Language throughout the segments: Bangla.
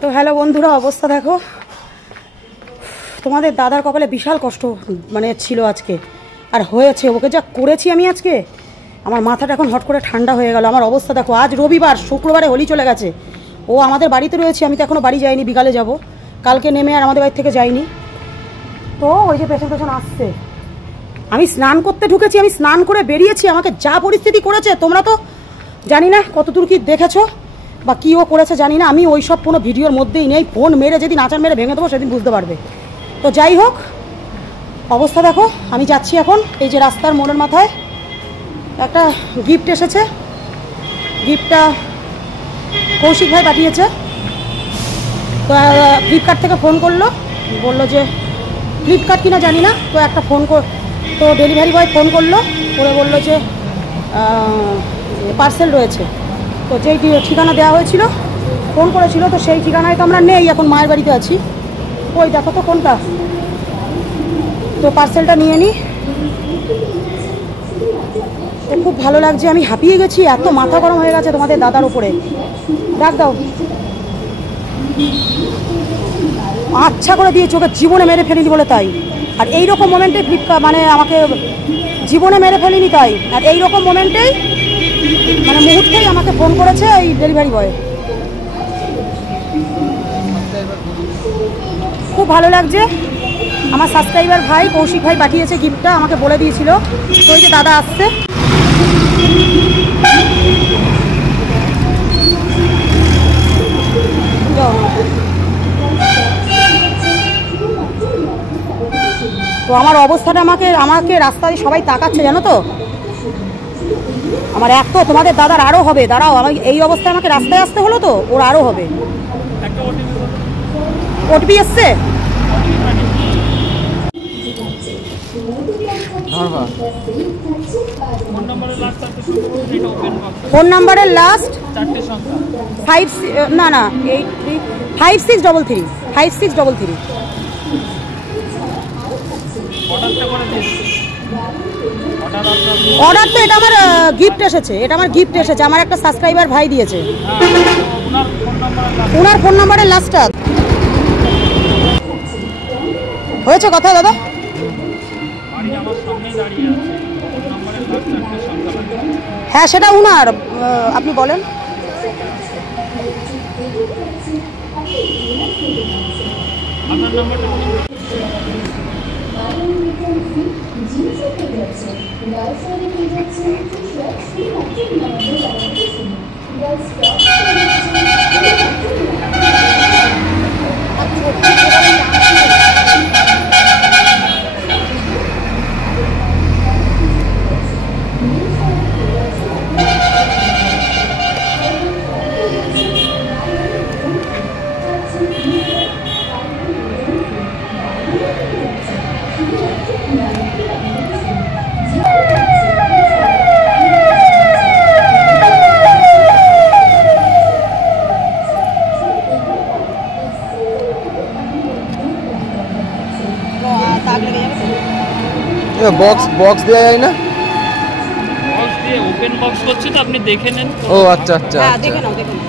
তো হ্যালো বন্ধুরা, অবস্থা দেখো। তোমাদের দাদার কপালে বিশাল কষ্ট মানে ছিল আজকে, আর হয়েছে। ওকে যা করেছি আমি আজকে, আমার মাথাটা এখন হট করে ঠান্ডা হয়ে গেল। আমার অবস্থা দেখো, আজ রবিবার, শুক্রবারে হোলি চলে গেছে। ও আমাদের বাড়িতে রয়েছে, আমি তো এখনও বাড়ি যাইনি, বিকালে যাব। কালকে নেমে আর আমাদের বাড়ি থেকে যাইনি। তো ওই যে পেছন পেছন আসছে, আমি স্নান করতে ঢুকেছি, আমি স্নান করে বেরিয়েছি, আমাকে যা পরিস্থিতি করেছে তোমরা তো জানি না কতদূর কি দেখেছো বা কী ও করেছে জানি না। আমি ওই সব কোনো ভিডিওর মধ্যেই নেই। ফোন মেরে যেদিন আচার মেরে ভেঙে দেবো সেদিন বুঝতে পারবে। তো যাই হোক, অবস্থা দেখো। আমি যাচ্ছি এখন, এই যে রাস্তার মোড়ের মাথায় একটা গিফট এসেছে। গিফটটা কৌশিক ভাই পাঠিয়েছে। তো ফ্লিপকার্ট থেকে ফোন করলো, বললো যে ফ্লিপকার্ট কিনা জানি না, তো একটা ফোন তো ডেলিভারি বয় ফোন করলো, করে বললো যে পার্সেল রয়েছে। তো যেই ঠিকানা দেওয়া হয়েছিল, ফোন করেছিল, তো সেই ঠিকানায় তো আমরা নেই, এখন মায়ের বাড়িতে আছি। ওই দেখো তো কোনটা। তো পার্সেলটা নিয়ে নিই। তো খুব ভালো লাগছে, আমি হাঁপিয়ে গেছি, এত মাথা গরম হয়ে গেছে তোমাদের দাদার উপরে। ডাক দাও। আচ্ছা করে দিয়ে চোখে জীবনে মেরে ফেলিনি বলে তাই। আর এইরকম মোমেন্টে ফ্লিপকার্ট মানে আমাকে জীবনে মেরে ফেলিনি তাই, আর এইরকম মোমেন্টেই মানে মুহূর্তেই আমাকে ফোন করেছে এই ডেলিভারি বয়। খুব ভালো লাগছে। আমার সাবস্ক্রাইবার ভাই কৌশিক ভাই পাঠিয়েছে গিফটটা, আমাকে বলে দিয়েছিল। তো ওই যে দাদা আসছে। তো আমার অবস্থাটা আমাকে রাস্তায় সবাই তাকাচ্ছে জানো তো। আমার তো তোমাদের দাদার আরও হবে, দাঁড়াও। আমার এই অবস্থায় আমাকে রাস্তায় আসতে হলো, তো ওর আরও হবে। ওটিপি এসছে। ফোন নাম্বারের লাস্ট 5 না 5633 5633। অর্ডার তো এটা আমার গিফট এসেছে, আমার একটা সাবস্ক্রাইবার ভাই দিয়েছে। ওনার ফোন নাম্বারের লাস্টটা হয়েছে কথা দাদা। হ্যাঁ সেটা উনার, আপনি বলেন। বক্স দেওয়া যায় না, বক্স দিয়ে ওপেন বক্স করছে তো, আপনি দেখে নেন। ও আচ্ছা আচ্ছা, হ্যাঁ দেখে নাও, দেখে নাও।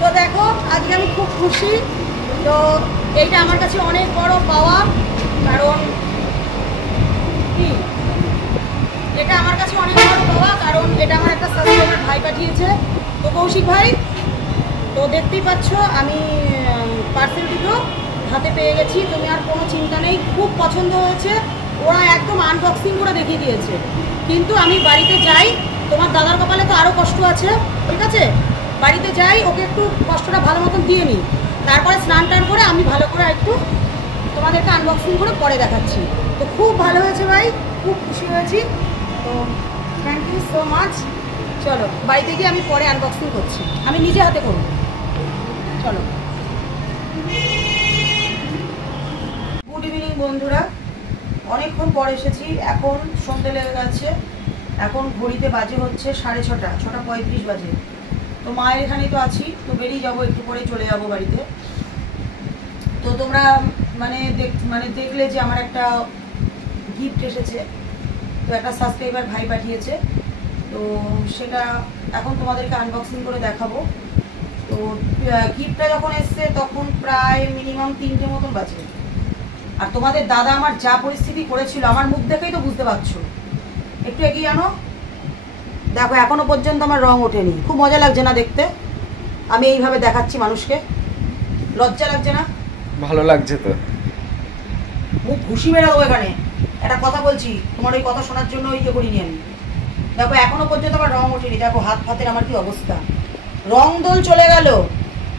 তো দেখো আজকে আমি খুব খুশি। তো এইটা আমার কাছে অনেক বড় পাওয়া, কারণ কি এটা আমার কাছে অনেক বড় পাওয়া, কারণ এটা আমার একটা সাবস্ক্রাইবার ভাই পাঠিয়েছে। তো কৌশিক ভাই, তো দেখতেই পাচ্ছ আমি পার্সেল দুটো হাতে পেয়ে গেছি। তুমি আর কোনো চিন্তা নেই, খুব পছন্দ হয়েছে। ওরা একদম আনবক্সিং করে দেখিয়ে দিয়েছে। কিন্তু আমি বাড়িতে যাই, তোমার দাদার কপালে তো আরও কষ্ট আছে, ঠিক আছে। বাড়িতে যাই, ওকে একটু কষ্টটা ভালো মতন দিয়ে নিই, তারপরে স্নান টান করে আমি ভালো করে একটু তোমাদেরকে আনবক্সিং করে পরে দেখাচ্ছি। তো খুব ভালো হয়েছে ভাই, খুব খুশি হয়েছি। তো থ্যাংক ইউ সো মাচ। চলো বাড়িতে গিয়ে আমি পরে আনবক্সিং করছি, আমি নিজে হাতে করব। চলো, গুড ইভিনিং বন্ধুরা। অনেকক্ষণ পর এসেছি, এখন সন্ধ্যে লেগে গেছে। এখন ঘড়িতে বাজে হচ্ছে 6:30, 6:35 বাজে। তো মায়ের এখানেই তো আছি, তো বেরিয়ে যাবো, একটু পরেই চলে যাবো বাড়িতে। তো তোমরা দেখলে যে আমার একটা গিফট এসেছে, তো একটা সাবস্ক্রাইবার ভাই পাঠিয়েছে, তো সেটা এখন তোমাদেরকে আনবক্সিং করে দেখাবো। তো গিফটটা যখন এসছে তখন প্রায় মিনিমাম 3টে মতন বাজে। আর তোমাদের দাদা আমার যা পরিস্থিতি করেছিল, আমার মুখ দেখেই তো বুঝতে পারছো। একটু এগিয়ে আনো, দেখো এখনো পর্যন্ত আমার রং ওঠেনি। খুব মজা লাগছে না দেখতে? আমি এইভাবে দেখাচ্ছি মানুষকে, লজ্জা লাগছে না? ভালো লাগছে তো। মুখ ঘুষি মেরে দেবো এখানে। একটা কথা বলছি, তোমার ওই কথা শোনার জন্য ইয়ে করিনি আমি। দেখো এখনো পর্যন্ত আমার রং ওঠেনি, দেখো হাত ফাতের আমার কি অবস্থা। রং দোল চলে গেল,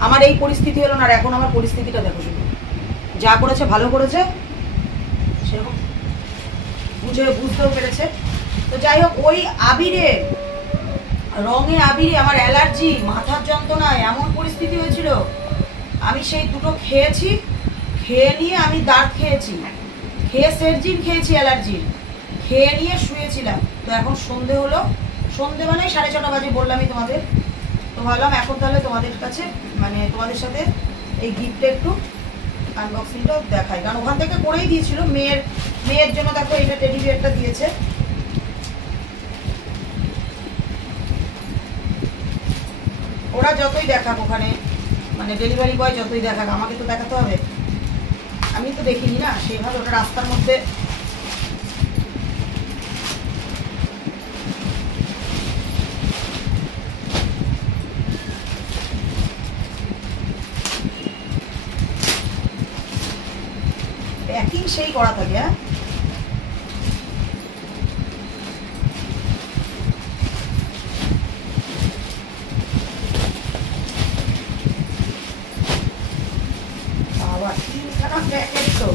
আমার এই পরিস্থিতি হলো না। আর এখন আমার পরিস্থিতিটা দেখো, শুধু যা করেছে ভালো করেছে, সেরকম বুঝতেও পেরেছে। তো যাই হোক, ওই আবিরে, রঙে আবিরে আমার অ্যালার্জি, মাথার যন্ত্রণায় এমন পরিস্থিতি হয়েছিল। আমি সেই দুটো খেয়েছি, খেয়ে নিয়ে আমি দাঁত খেয়েছি, খেয়ে সেরজিন খেয়েছি অ্যালার্জির, খেয়ে নিয়ে শুয়েছিলাম। তো এখন সন্ধে হলো, সন্ধে মানে 6:30 বাজে বললামই তোমাদের। তো ভাবলাম এখন তাহলে তোমাদের কাছে তোমাদের সাথে এই গিফটটা একটু আনবক্সিংটা দেখাই, কারণ ওখান থেকে করেই দিয়েছিল। মেয়ের জন্য দেখো এটা টেডি বিয়ারটা দিয়েছে। ওরা যতই দেখাক ওখানে, ডেলিভারি বয় যতই দেখাক, আমাকে তো দেখাতে হবে। আমি তো দেখিনি না সেইভাবে, ওটা রাস্তার মধ্যে। প্যাকিং সেই করা থাকে। হ্যাঁ, বাবা তিনখানা প্যাকেট তো।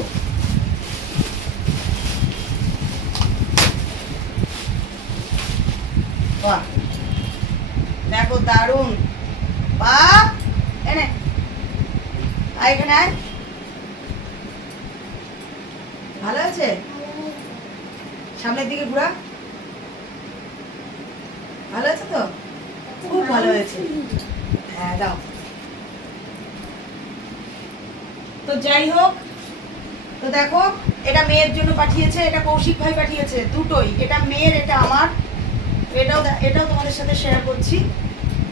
বাহ, দেখো দারুণ। বা এনে এখানে আয়, ভালো আছে? সামনের দিকে ঘোরা, ভালো আছে তো? খুব ভালো হয়েছে। হ্যাঁ দাও। তো যাই হোক, তো দেখো এটা মেয়ের জন্য পাঠিয়েছে, এটা কৌশিক ভাই পাঠিয়েছে, দুটোই। এটা মেয়ের, এটা আমার। এটাও তোমাদের সাথে শেয়ার করছি।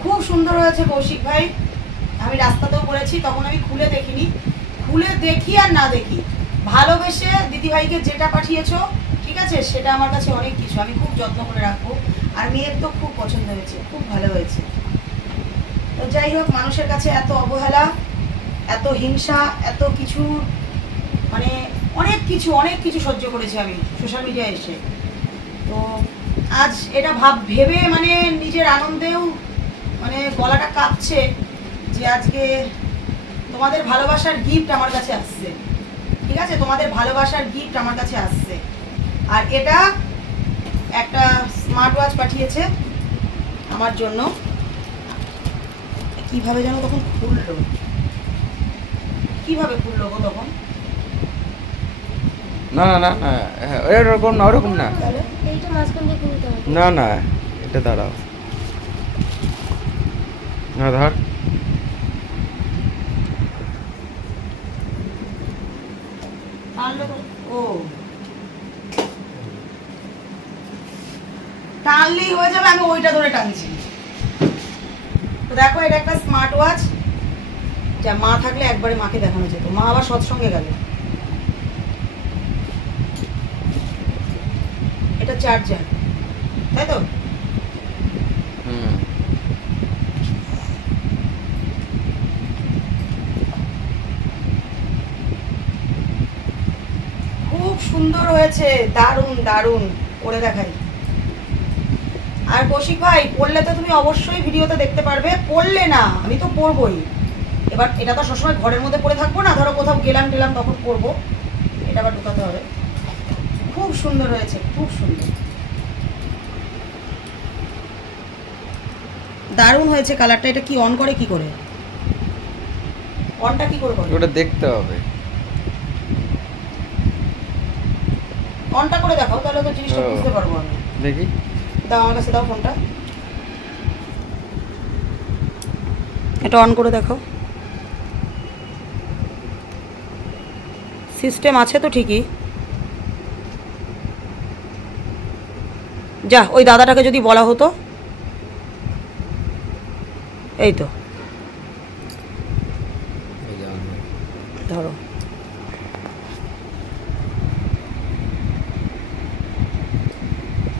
খুব সুন্দর হয়েছে কৌশিক ভাই। আমি রাস্তাতেও বলেছি, তখন আমি খুলে দেখিনি। খুলে দেখি আর না দেখি, ভালোবেসে দিদিভাইকে যেটা পাঠিয়েছো, ঠিক আছে, সেটা আমার কাছে অনেক কিছু। আমি খুব যত্ন করে রাখবো। আর মেয়ের তো খুব পছন্দ হয়েছে, খুব ভালো হয়েছে। তো যাই হোক, মানুষের কাছে এত অবহেলা, এত হিংসা, এত কিছু, অনেক কিছু সহ্য করেছি আমি সোশ্যাল মিডিয়ায় এসে। তো আজ এটা ভেবে নিজের আনন্দেও গলাটা কাঁপছে যে আজকে তোমাদের ভালোবাসার গিফট আমার কাছে আসছে। ঠিক আছে, তোমাদের ভালোবাসার গিফট আমার কাছে আসছে। আর এটা একটা স্মার্ট ওয়াচ পাঠিয়েছে আমার জন্য। কিভাবে যেন তখন খুললো, কিভাবে খুললো গো তখন? না না না না, ওরকম না, ওরকম না, এইটা মাঝখান দিয়ে খুলতে হবে। না না, এটা দাঁড়াও, না ধর। ও টানলেই হয়ে যাবে, আমি ওইটা ধরে টানছি। তো দেখো, এটা একটা স্মার্ট ওয়াচ, যা মা থাকলে একবারে মাকে দেখানো যেত। মা আবার সৎসঙ্গে গেল। এটা চার্জার, তাই তো? খুব সুন্দর হয়েছে, দারুণ দারুণ। পরে দেখাই। আর কৌশিক ভাই, পড়লে তো তুমি অবশ্যই ভিডিওতে দেখতে পারবে। পড়লে না, আমি তো পড়বই। এবার এটা তো সবসময় ঘরের মধ্যে পড়ে থাকবো না, ধরো কোথাও গেলাম তখন পড়বো। এটা আবার ঢোকাতে হবে। খুব সুন্দর হয়েছে, খুব সুন্দর। দারুণ হয়েছে কালারটা। এটা কি অন করে কি করে? অনটা কি করে করে? ওটা দেখতে হবে। অনটা করে দেখাও, তাহলে তো জিনিসটা ও। বুঝতে পারবো আমি। দেখি। দাও আমার কাছে, দাও ফোনটা। এটা অন করে দেখাও। সিস্টেম আছে তো ঠিকই। যা, ওই দাদাটাকে যদি বলা হতো। এই তো ধরো।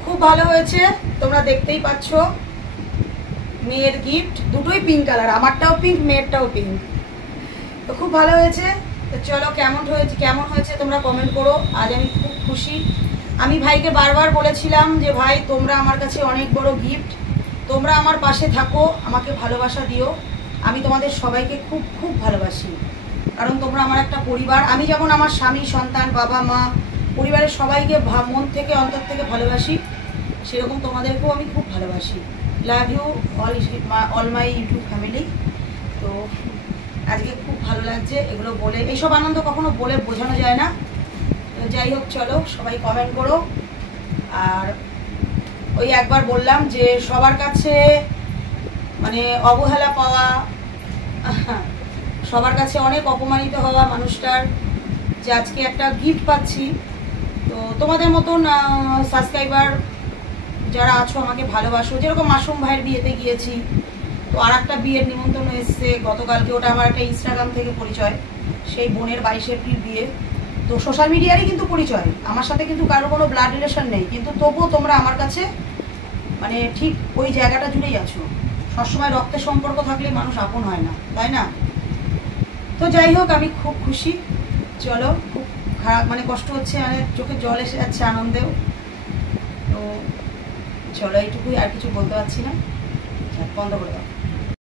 খুব ভালো হয়েছে, তোমরা দেখতেই পাচ্ছ। মেয়ের গিফট দুটোই পিঙ্ক কালার, আমারটাও পিঙ্ক, মেয়েরটাও পিঙ্ক। তো খুব ভালো হয়েছে। তো চলো, কেমন হয়েছে তোমরা কমেন্ট করো। আজ আমি খুব খুশি। আমি ভাইকে বারবার বলেছিলাম যে ভাই তোমরা আমার কাছে অনেক বড় গিফট, তোমরা আমার পাশে থাকো, আমাকে ভালোবাসা দিও। আমি তোমাদের সবাইকে খুব খুব ভালোবাসি, কারণ তোমরা আমার একটা পরিবার। আমি যেমন আমার স্বামী, সন্তান, বাবা মা, পরিবারের সবাইকে মন থেকে অন্তর থেকে ভালোবাসি, সেরকম তোমাদেরকেও আমি খুব ভালোবাসি। Love you all my YouTube family. তো আজকে খুব ভালো লাগছে এগুলো বলে। এইসব আনন্দ কখনো বলে বোঝানো যায় না। তো যাই হোক, চলো সবাই কমেন্ট করো। আর ওই একবার বললাম যে সবার কাছে মানে অবহেলা পাওয়া, সবার কাছে অনেক অপমানিত হওয়া মানুষটার, যে আজকে একটা গিফট পাচ্ছি। তো তোমাদের মতন সাবস্ক্রাইবার যারা আছো, আমাকে ভালোবাসো, যেরকম মাসুম ভাইয়ের বিয়েতে গিয়েছি, তো আর একটা বিয়ের নিমন্ত্রণ এসছে গতকালকে। ওটা আমার একটা ইনস্টাগ্রাম থেকে পরিচয়, সেই বোনের 22 এপ্রিল বিয়ে। তো সোশ্যাল মিডিয়ারই কিন্তু পরিচয়, আমার সাথে কিন্তু কারো কোনো ব্লাড রিলেশন নেই, কিন্তু তবুও তোমরা আমার কাছে মানে ঠিক ওই জায়গাটা জুড়েই আছো। সবসময় রক্তের সম্পর্ক থাকলে মানুষ আপন হয় না, তাই না? তো যাই হোক, আমি খুব খুশি। চলো, খুব খারাপ মানে কষ্ট হচ্ছে, মানে চোখে জল এসে যাচ্ছে আনন্দেও। তো চলো এইটুকুই, আর কিছু বলতে পারছি না, বন্ধ করে দাও।